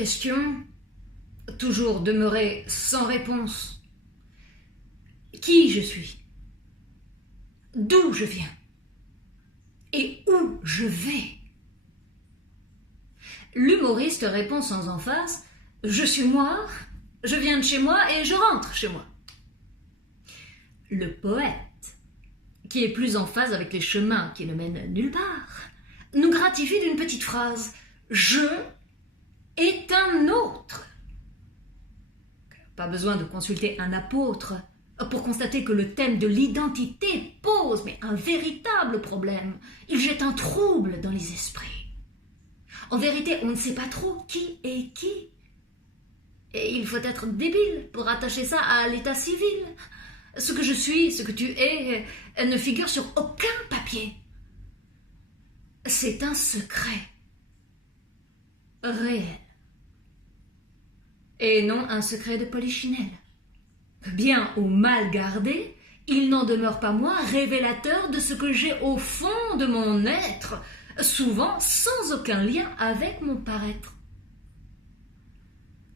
questions, toujours demeurées sans réponse. Qui je suis? D'où je viens? Et où je vais? L'humoriste répond sans emphase: je suis moi, je viens de chez moi et je rentre chez moi. Le poète, qui est plus en phase avec les chemins qui ne mènent nulle part, nous gratifie d'une petite phrase: je est un autre. Pas besoin de consulter un apôtre pour constater que le thème de l'identité pose un véritable problème. Il jette un trouble dans les esprits. En vérité, on ne sait pas trop qui est qui. Et il faut être débile pour attacher ça à l'état civil. Ce que je suis, ce que tu es, ne figure sur aucun papier. C'est un secret réel. Et non un secret de polichinelle. Bien ou mal gardé, il n'en demeure pas moins révélateur de ce que j'ai au fond de mon être, souvent sans aucun lien avec mon paraître.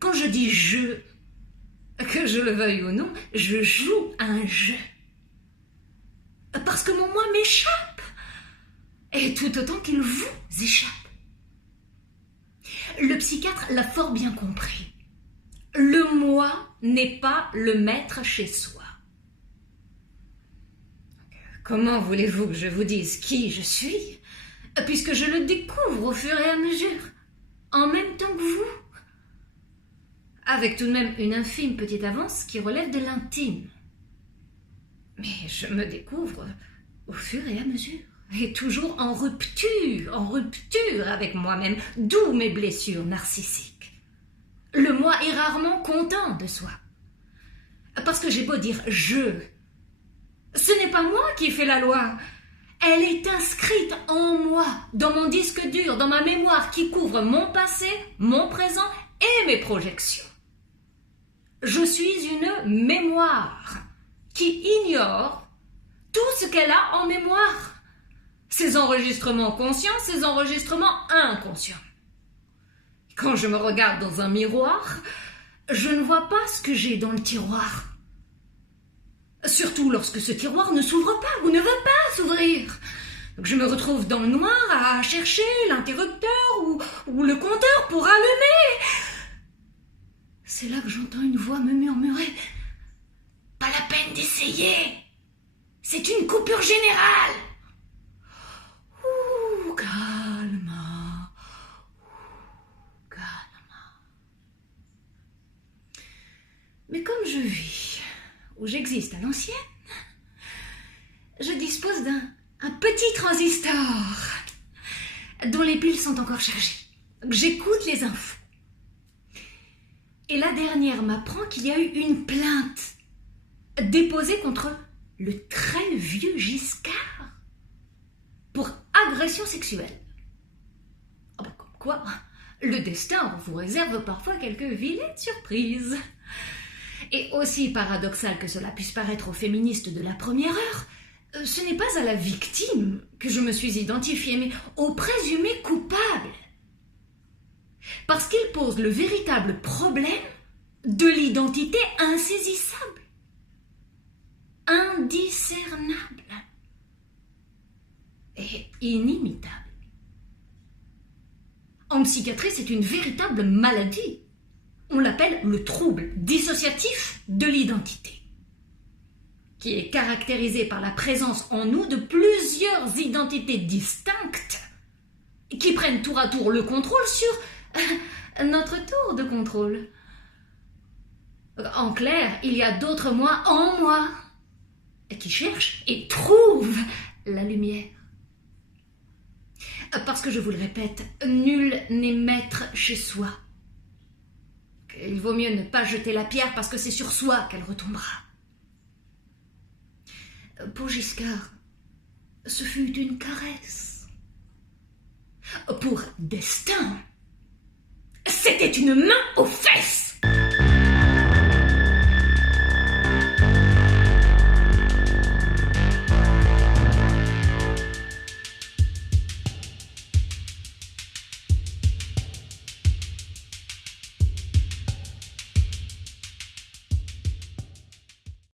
Quand je dis « je », que je le veuille ou non, je joue un jeu. Parce que mon moi m'échappe, et tout autant qu'il vous échappe. Le psychiatre l'a fort bien compris. Le moi n'est pas le maître chez soi. Comment voulez-vous que je vous dise qui je suis, puisque je le découvre au fur et à mesure, en même temps que vous, avec tout de même une infime petite avance qui relève de l'intime. Mais je me découvre au fur et à mesure, et toujours en rupture avec moi-même, d'où mes blessures narcissiques. Le moi est rarement content de soi. Parce que j'ai beau dire « je », ce n'est pas moi qui fais la loi. Elle est inscrite en moi, dans mon disque dur, dans ma mémoire qui couvre mon passé, mon présent et mes projections. Je suis une mémoire qui ignore tout ce qu'elle a en mémoire. Ses enregistrements conscients, ses enregistrements inconscients. Quand je me regarde dans un miroir, je ne vois pas ce que j'ai dans le tiroir. Surtout lorsque ce tiroir ne s'ouvre pas ou ne veut pas s'ouvrir. Donc je me retrouve dans le noir à chercher l'interrupteur ou le compteur pour allumer. C'est là que j'entends une voix me murmurer « Pas la peine d'essayer. C'est une coupure générale. » Ouh, calme. Mais comme je vis, où j'existe à l'ancienne, je dispose d'un petit transistor dont les piles sont encore chargées. Donc j'écoute les infos. Et la dernière m'apprend qu'il y a eu une plainte déposée contre le très vieux Giscard pour agression sexuelle. Oh ben, comme quoi, le destin vous réserve parfois quelques vilaines surprises. Et aussi paradoxal que cela puisse paraître aux féministes de la première heure, ce n'est pas à la victime que je me suis identifiée, mais au présumé coupable. Parce qu'il pose le véritable problème de l'identité insaisissable, indiscernable et inimitable. En psychiatrie, c'est une véritable maladie. On l'appelle le trouble dissociatif de l'identité, qui est caractérisé par la présence en nous de plusieurs identités distinctes qui prennent tour à tour le contrôle sur notre tour de contrôle. En clair, il y a d'autres moi en moi qui cherchent et trouvent la lumière. Parce que je vous le répète, nul n'est maître chez soi. Il vaut mieux ne pas jeter la pierre parce que c'est sur soi qu'elle retombera. Pour Giscard, ce fut une caresse. Pour Destin, c'était une main aux fesses.